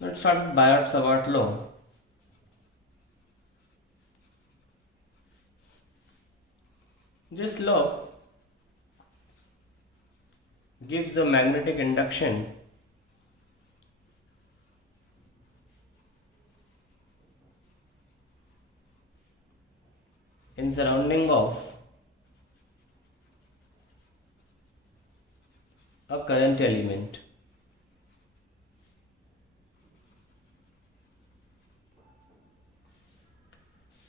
Let's start with Biot-Savart law. This law gives the magnetic induction in surrounding of a current element.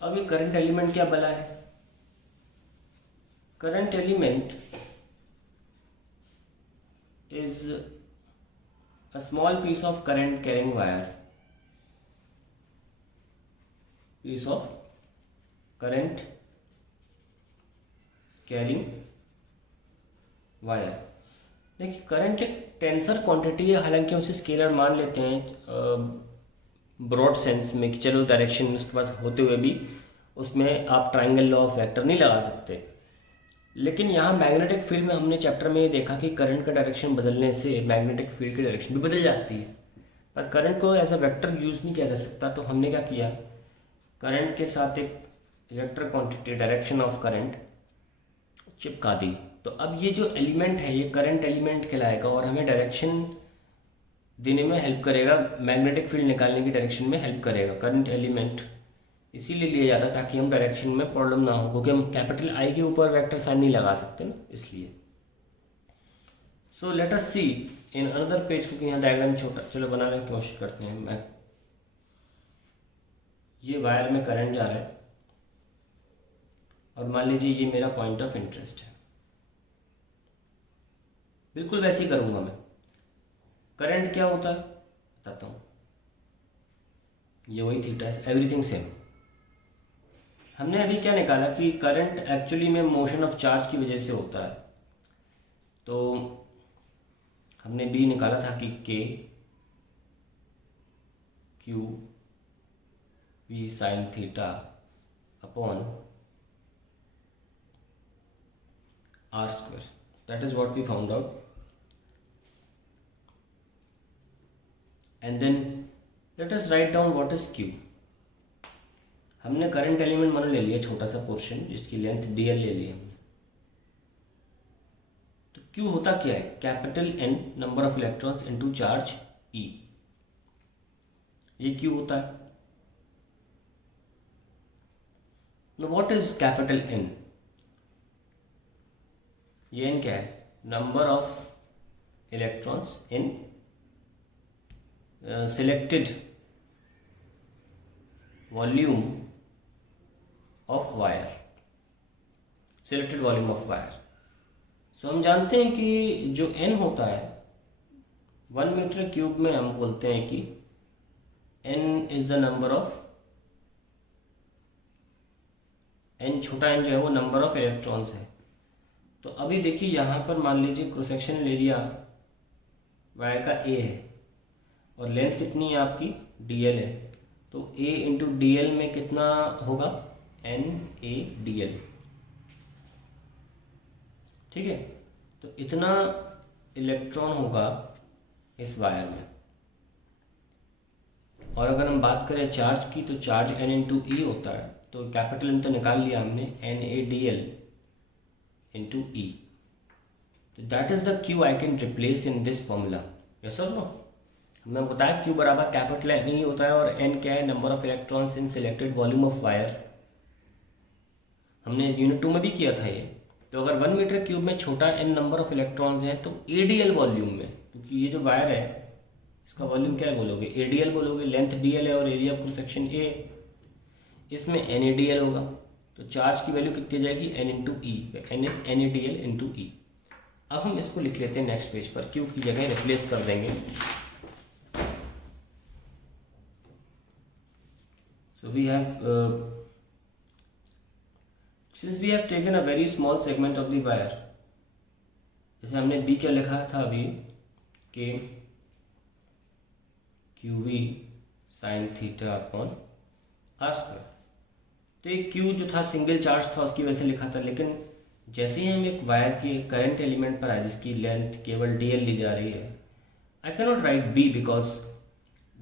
अब ये current element क्या बना है? Current element is a small piece of current carrying wire. Piece of current carrying wire. देखिए current एक tensor quantity है, हालांकि हम उसे स्केलर मान लेते हैं ब्रॉड सेंस में कि चलो डायरेक्शन उसके पास होते हुए भी उसमें आप ट्राइंगल लॉ ऑफ वेक्टर नहीं लगा सकते। लेकिन यहाँ मैग्नेटिक फील्ड में हमने चैप्टर में ये देखा कि करंट का डायरेक्शन बदलने से मैग्नेटिक फील्ड की डायरेक्शन भी बदल जाती है, पर करंट को एज अ वेक्टर यूज़ नहीं किया जा सकता। तो हमने क्या किया, करंट के साथ एक vector quantity direction of current चिपका दी। तो अब ये जो एलिमेंट है ये करंट एलिमेंट कहलाएगा और हमें डायरेक्शन देने में हेल्प करेगा, मैग्नेटिक फील्ड निकालने की डायरेक्शन में हेल्प करेगा। करंट एलिमेंट इसीलिए लिया जाता है ताकि हम डायरेक्शन में प्रॉब्लम ना हो, क्योंकि हम कैपिटल आई के ऊपर वेक्टर साइन नहीं लगा सकते ना, इसलिए। So let us see in another page, क्योंकि यहाँ डायग्राम छोटा, चलो बनाने की कोशिश करते हैं। मैं ये वायर में करंट जा रहा है और मान लीजिए ये मेरा पॉइंट ऑफ इंटरेस्ट है, बिल्कुल वैसे ही करूँगा मैं। करंट क्या होता है बताता हूँ, ये वही थीटा है, एवरीथिंग सेम। हमने अभी क्या निकाला कि करंट एक्चुअली में मोशन ऑफ चार्ज की वजह से होता है। तो हमने बी निकाला था कि k q v sine theta upon are square, that is what we found out. And then let us write down what is q. हमने करंट एलिमेंट मान ले लिया छोटा सा पोर्शन जिसकी लेंथ dl ले ली हमने। तो Q होता क्या है, capital N number of electrons into charge E, ये Q होता है। No what is capital N, ये N क्या है, number of electrons in selected volume of wire, selected volume of wire. So हम जानते हैं कि जो n होता है 1 मीटर क्यूब में, हम बोलते हैं कि n is the number of, n छोटा n जो है वो नंबर ऑफ इलेक्ट्रॉन्स है। तो अभी देखिए यहाँ पर मान लीजिए क्रॉस सेक्शनल एरिया वायर का a है और लेंथ कितनी है आपकी dl है, तो a इंटू डी एल में कितना होगा, एन ए डी एल, ठीक है। तो इतना इलेक्ट्रॉन होगा इस वायर में। और अगर हम बात करें चार्ज की, तो चार्ज एन इंटू ई होता है, तो कैपिटल एन तो निकाल लिया हमने, N A D L into E. तो that is the Q I can replace in this formula, yes और नो। हमने बताया क्यू बराबर कैपिटल एन ही होता है और एन क्या है, number of electrons in selected volume of wire. हमने यूनिट 2 में भी किया था ये। तो अगर 1 मीटर क्यूब में छोटा एन नंबर ऑफ इलेक्ट्रॉन्स हैं तो एडीएल वॉल्यूम में, क्योंकि ये जो वायर है इसका वॉल्यूम क्या बोलोगे, एडीएल बोलोगे, लेंथ डीएल है और area of cross section A, इसमें एन ए डी एल होगा। तो चार्ज की वैल्यू कितनी जाएगी, N into E, N is N A D L into E. अब हम इसको लिख लेते हैं नेक्स्ट पेज पर, क्यू की जगह रिप्लेस कर देंगे। So we have since we have taken a very small segment of the wire, जैसे हमने B क्या लिखा था अभी, K q v sine theta upon are square. तो ये Q जो था सिंगल चार्ज था उसकी वजह से लिखा था, लेकिन जैसे ही हम एक वायर के करंट एलिमेंट पर आए जिसकी लेंथ केवल dl ली जा रही है, I cannot write B because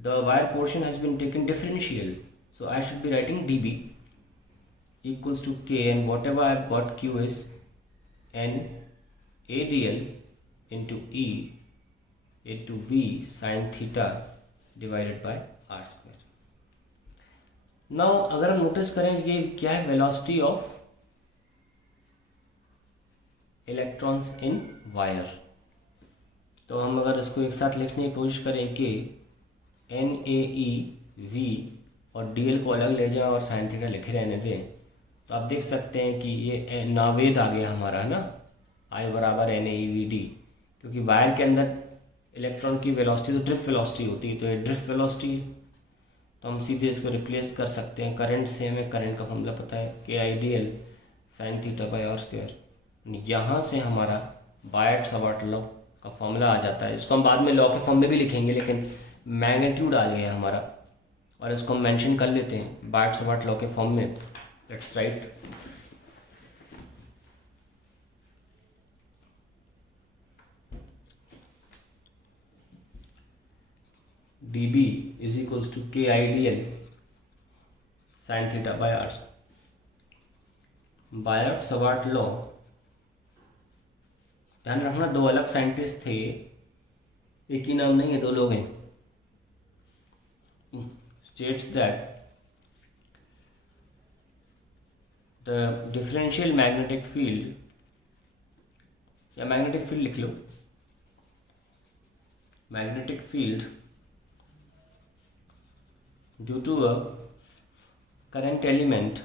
the wire portion has been taken differential, so I should be writing dB equals to k, and whatever I've got q is n ADL into E into V sin theta divided by r square. Now अगर हम notice करें ये क्या है, velocity of electrons in wire, तो हम अगर इसको एक साथ लिखने की कोशिश करें कि एन ए ई वी और डी एल को अलग ले जाएं और साइन थीटा लिखे रहने दें, तो आप देख सकते हैं कि ये नावेद आ गया हमारा ना, आई बराबर n A e v d, क्योंकि वायर के अंदर इलेक्ट्रॉन की वेलोसिटी तो ड्रिफ्ट वेलोसिटी होती है, तो ये ड्रिफ्ट वेलोसिटी है, तो हम सीधे इसको रिप्लेस कर सकते हैं करंट से, हमें करंट का फॉर्मूला पता है के I d l sine theta by r square. यहाँ से हमारा बायट-सवार्ट लॉ का फॉर्मूला आ जाता है। इसको हम बाद में लॉ के फॉर्म में भी लिखेंगे, लेकिन मैग्नीट्यूड आ गया हमारा, और इसको हम मेंशन कर लेते हैं बायट-सवार्ट लॉ के फॉर्म में। Let's write dB is equals to k ideal sin theta by r। Biot Savart law, ध्यान रखना दो अलग साइंटिस्ट थे, एक ही नाम नहीं है, दो लोग हैं। States that the differential magnetic field, या मैग्नेटिक फील्ड लिख लो, magnetic field due to a current element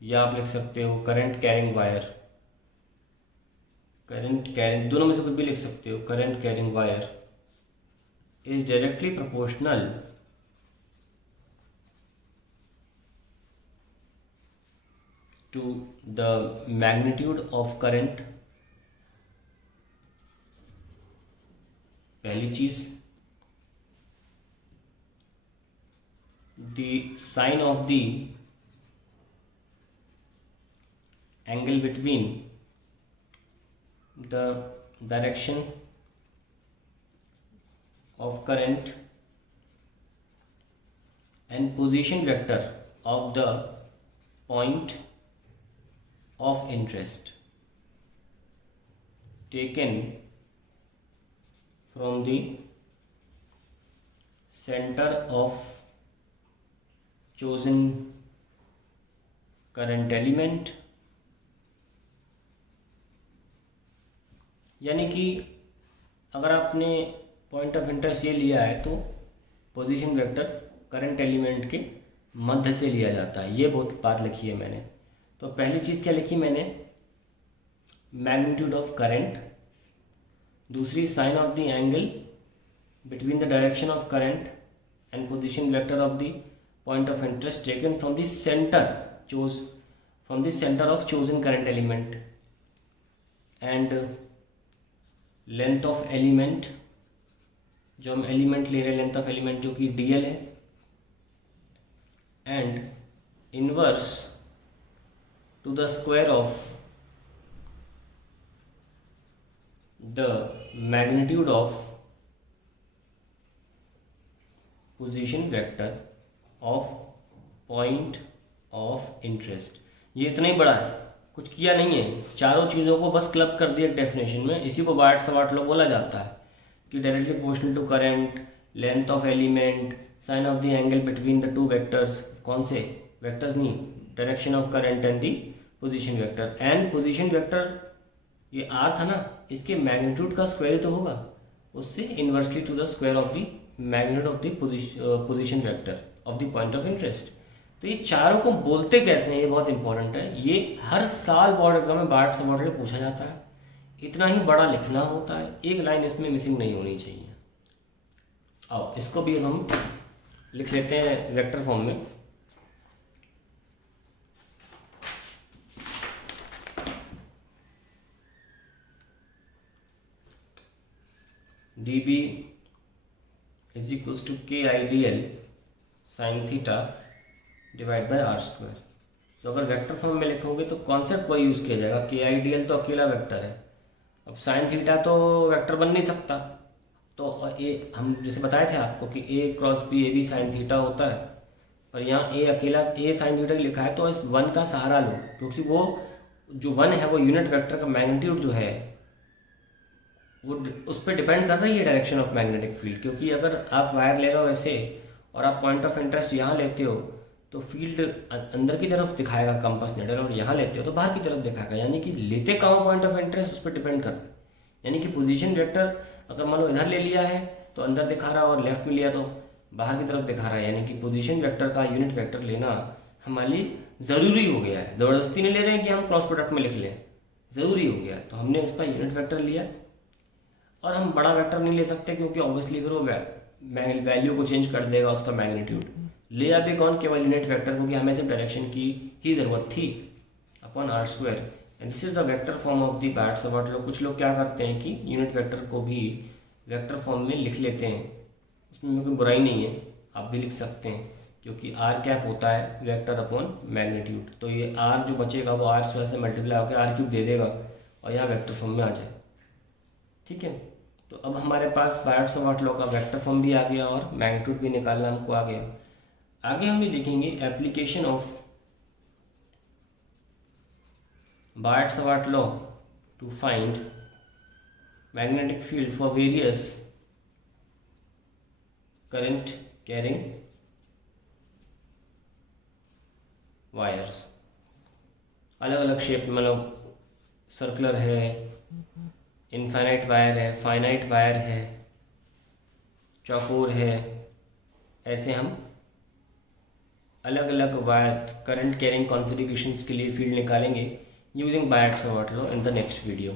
या आप लिख सकते हो current carrying wire, current carrying, दोनों में से कुछ भी लिख सकते हो, current carrying wire is directly proportional to the magnitude of current. पहली चीज, the sine of the angle between the direction of current and position vector of the point of interest taken from the center of chosen current element। यानी कि अगर आपने point of interest ये लिया है तो पोजीशन वेक्टर करंट एलिमेंट के मध्य से लिया जाता है, ये बहुत बात लिखी है मैंने। तो पहली चीज़ क्या लिखी मैंने, मैग्नीट्यूड ऑफ करंट, दूसरी sine of the angle between the direction of current and position vector of the point of interest taken from the centre, from the centre of chosen current element, and length of element, जो हम element ले रहे हैं length of element जो कि dl है, and inverse two the square of the magnitude of position vector of point of interest. ये इतना ही बड़ा है, कुछ किया नहीं है, चारों चीज़ों को बस क्लब कर दिया डेफिनेशन में। इसी को बायट-सवार्ट लॉ बोला जाता है कि directly proportional to current, length of element, sine of the angle between the two vectors, कौन से वेक्टर्स नहीं, direction of current and the position vector, and position vector ये आर था ना, इसके मैग्नीट्यूड का स्क्वायर तो होगा, उससे inversely to the square of the magnitude of the position vector of the point of interest. तो ये चारों को बोलते कैसे हैं, ये बहुत इंपॉर्टेंट है। ये हर साल बोर्ड एग्जाम में बायट-सवार्ट लॉ पूछा जाता है, इतना ही बड़ा लिखना होता है, एक लाइन इसमें मिसिंग नहीं होनी चाहिए। आओ इसको भी हम लिख लेते हैं वेक्टर फॉर्म में। dB is equals to k ideal sin theta divide by r square. तो अगर वेक्टर फॉर्म में लिखोगे तो कॉन्सेप्ट वही यूज़ किया जाएगा, के आइडियल तो अकेला वेक्टर है अब साइन थीटा तो वेक्टर बन नहीं सकता, तो ए हम जैसे बताए थे आपको कि A cross B A B sine theta होता है, पर यहाँ ए अकेला ए साइन थीटा लिखा है, तो इस वन का सहारा लो, क्योंकि वो जो वन है वो यूनिट वेक्टर का मैग्नीट्यूड जो है वो उस पर डिपेंड कर रही है डायरेक्शन ऑफ मैग्नेटिक फील्ड। क्योंकि अगर आप वायर ले रहे हो ऐसे और आप पॉइंट ऑफ इंटरेस्ट यहाँ लेते हो तो फील्ड अंदर की तरफ दिखाएगा कंपास नीडल, और यहाँ लेते हो तो बाहर की तरफ दिखाएगा, यानी कि लेते कहाँ पॉइंट ऑफ इंटरेस्ट उस पर डिपेंड कर रहा है। यानी कि पोजीशन वेक्टर अगर मान लो इधर ले लिया है तो अंदर दिखा रहा है, और लेफ्ट में लिया तो बाहर की तरफ दिखा रहा है, यानी कि पोजीशन वेक्टर का यूनिट वेक्टर लेना हमारे लिए ज़रूरी हो गया है। ज़बरदस्ती नहीं ले रहे हैं कि हम क्रॉस प्रोडक्ट में लिख लें, ज़रूरी हो गया है, तो हमने इसका यूनिट वेक्टर लिया। और हम बड़ा वेक्टर नहीं ले सकते क्योंकि ऑब्वियसली फिर वो वैल्यू को चेंज कर देगा उसका मैग्नीट्यूड। लिया भी कौन, केवल यूनिट वेक्टर, क्योंकि हमें सिर्फ डायरेक्शन की ही ज़रूरत थी upon are square. And this is the vector form of the Biot Savart law. कुछ लोग क्या करते हैं कि यूनिट वेक्टर को भी वेक्टर फॉर्म में लिख लेते हैं, उसमें कोई बुराई नहीं है, आप भी लिख सकते हैं, क्योंकि आर कैप होता है वेक्टर अपॉन मैग्नीट्यूड। तो ये आर जो बचेगा वो आर स्क्वायर से मल्टीप्लाई होकर आर क्यूब दे देगा और यहाँ वेक्टर फॉर्म में आ जाए। ठीक है, तो अब हमारे पास बायट-सवार्ट लॉ का वेक्टर फॉर्म भी आ गया और मैग्नीट्यूड भी निकालना हमको आ गया। आगे हम ये देखेंगे application of Biot Savart law to find magnetic field for various current carrying wires. अलग अलग शेप में, मतलब सर्कुलर है, इनफाइनाइट वायर है, फाइनाइट वायर है, चौकोर है, ऐसे हम अलग अलग वायर करंट कैरिंग कॉन्फ़िगरेशंस के लिए फील्ड निकालेंगे using Biot Savart law in the next video.